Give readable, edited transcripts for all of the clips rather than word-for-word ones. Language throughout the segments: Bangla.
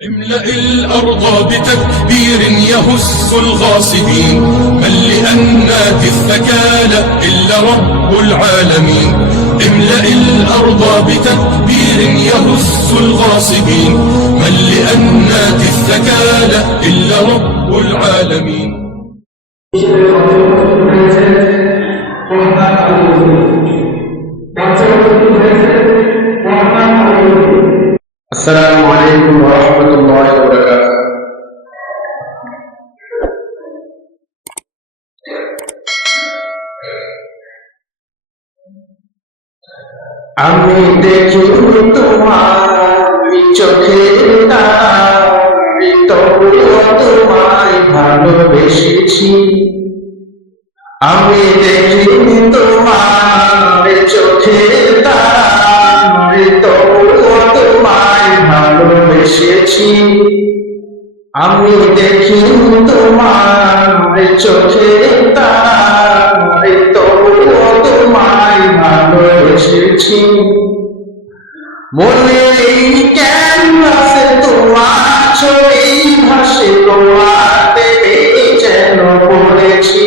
املأ الأرض بتكبير يهز الغاصبين، من لأنات الثكالى إلا رب العالمين. املأ الأرض بتكبير يهز الغاصبين، من لأنات الثكالى إلا رب العالمين. السلام عليكم ورحمة الله وبركاته. আমি দেখি তোমার চোখের তারায়, তবুও তোমায় ভালোবেসেছি। আমি দেখি তোমার চোখের তারায়, তবুও তোমায় ভালোবেসেছি। আমি দেখি তোমার চোখের তারায়, তবুও তোমায় ভালোবেসেছি। মনের এই ক্যানভাসে তোমার ছবি ভাসে, তোমার প্রেমে যেন পড়েছি।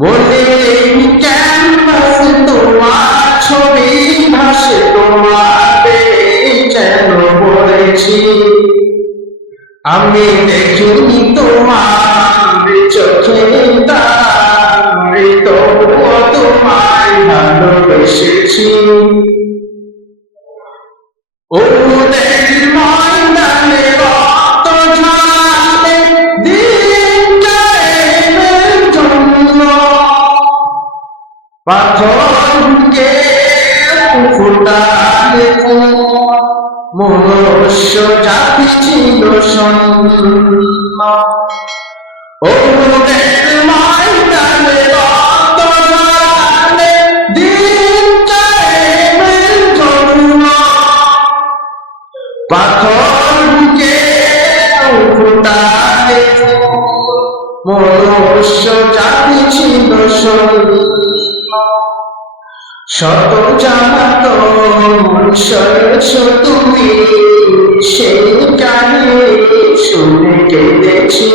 মনের এই ক্যানভাসে তোমার ছবি ভাসে, তোমার প্রেমে যেন পড়েছি। আমি দেখিনি তোমার চোখে তারায়, তবুও তোমায় ভালোবেসেছি। ওদের ময়দানে রক্ত ঝরালে দিন কায়েমের জন্য, পাথরকে ফুটালে মনুষ্য জাতি ছিল শূন্য। ওদের ময়দানে রক্ত ঝরালে দিন কায়েমের জন্য, পাথরকে ফুটালে মনুষ্য জাতি ছিল শূন্য। শত জ্বালাতন সয়েছ তুমি, সেই কাহিনী শুনে কেঁদেছি।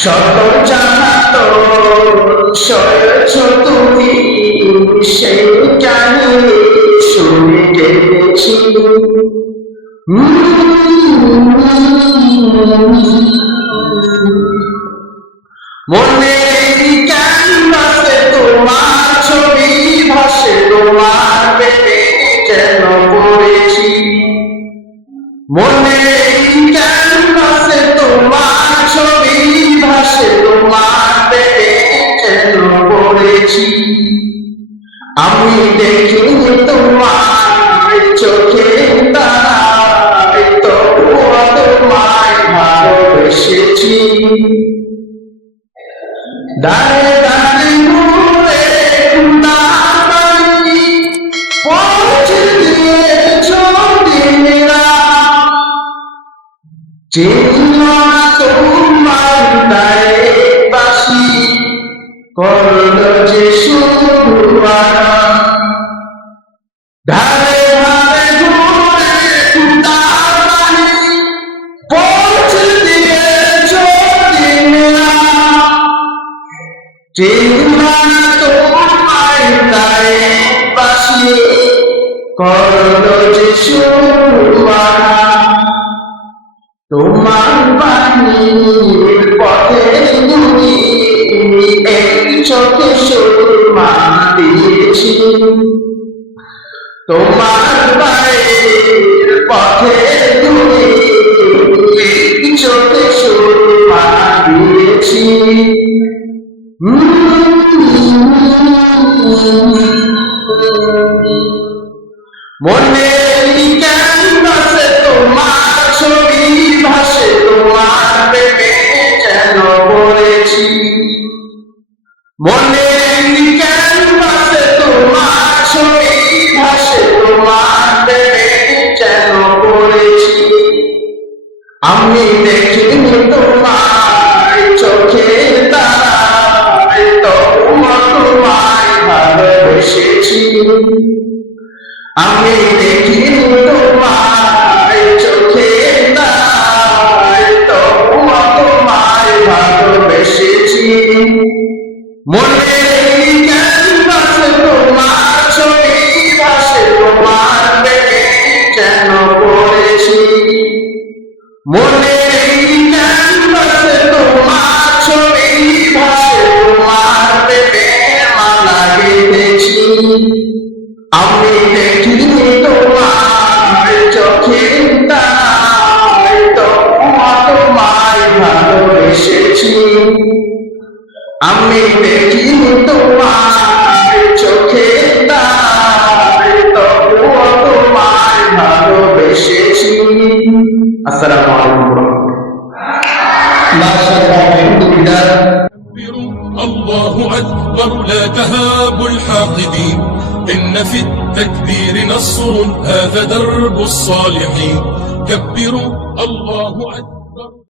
শত জ্বালাতন সয়েছ তুমি, সেই কাহিনী শুনে কেঁদেছি। মনের ক্যানভাসে তোমার ছবি ভাসে, তোমার প্রেমে যেন পড়েছি। মনের ক্যানভাসে তোমার ছবি ভাসে, তোমার প্রেমে যেন পড়েছি। আমি দেখিনি তোমার চোখে তারায়, তবুও তোমায় ভালোবেসেছি। দাঁড়ে দাঁড়ে ঘুরে খুদাবাড়ি পৌঁছে দিয়েছ দিনেরা, চিহ্ন তোমার দায়ে বাসি করল যে শুধু আরাম। ধারে ধারে ঘুরে খুদাবাড়ি পৌঁছে দিয়েছ দিনেরা, চিহ্ন তোমায় দায়ে বাসি করল যে শুধু আরাম। তোমার বাণীর পথে তুমি এক চোখে সুরমা দিয়েছি। তোমার বাণীর পথে তুমি এক চোখে সুরমা দিয়েছি। মনের ক্যানভাসে তোমার ছবি ভাসে, তোমার প্রেমে যেন পড়েছি। মনের ক্যানভাসে তোমার ছবি ভাসে, তোমার প্রেমে যেন পড়েছি। বলেছি মনের এই ক্যানভাসে তোমার ছবি ভাসে তোমার প্রেমের মালা গেঁথেছি আমি দেখিনি তোমার চোখের তারায় তবুও তোমায় ভালোবেসেছি আমি দেখিনি তোমার চোখের তারায় তবুও তোমায় ভালোবেসেছি। আসসালামু আলাইকুম। মাশাআল্লাহ, আলহামদুলিল্লাহ। الله أكبر لا تهابوا الحاقدين إن في التكبير نصر هذا درب الصالحين كبروا الله أكبر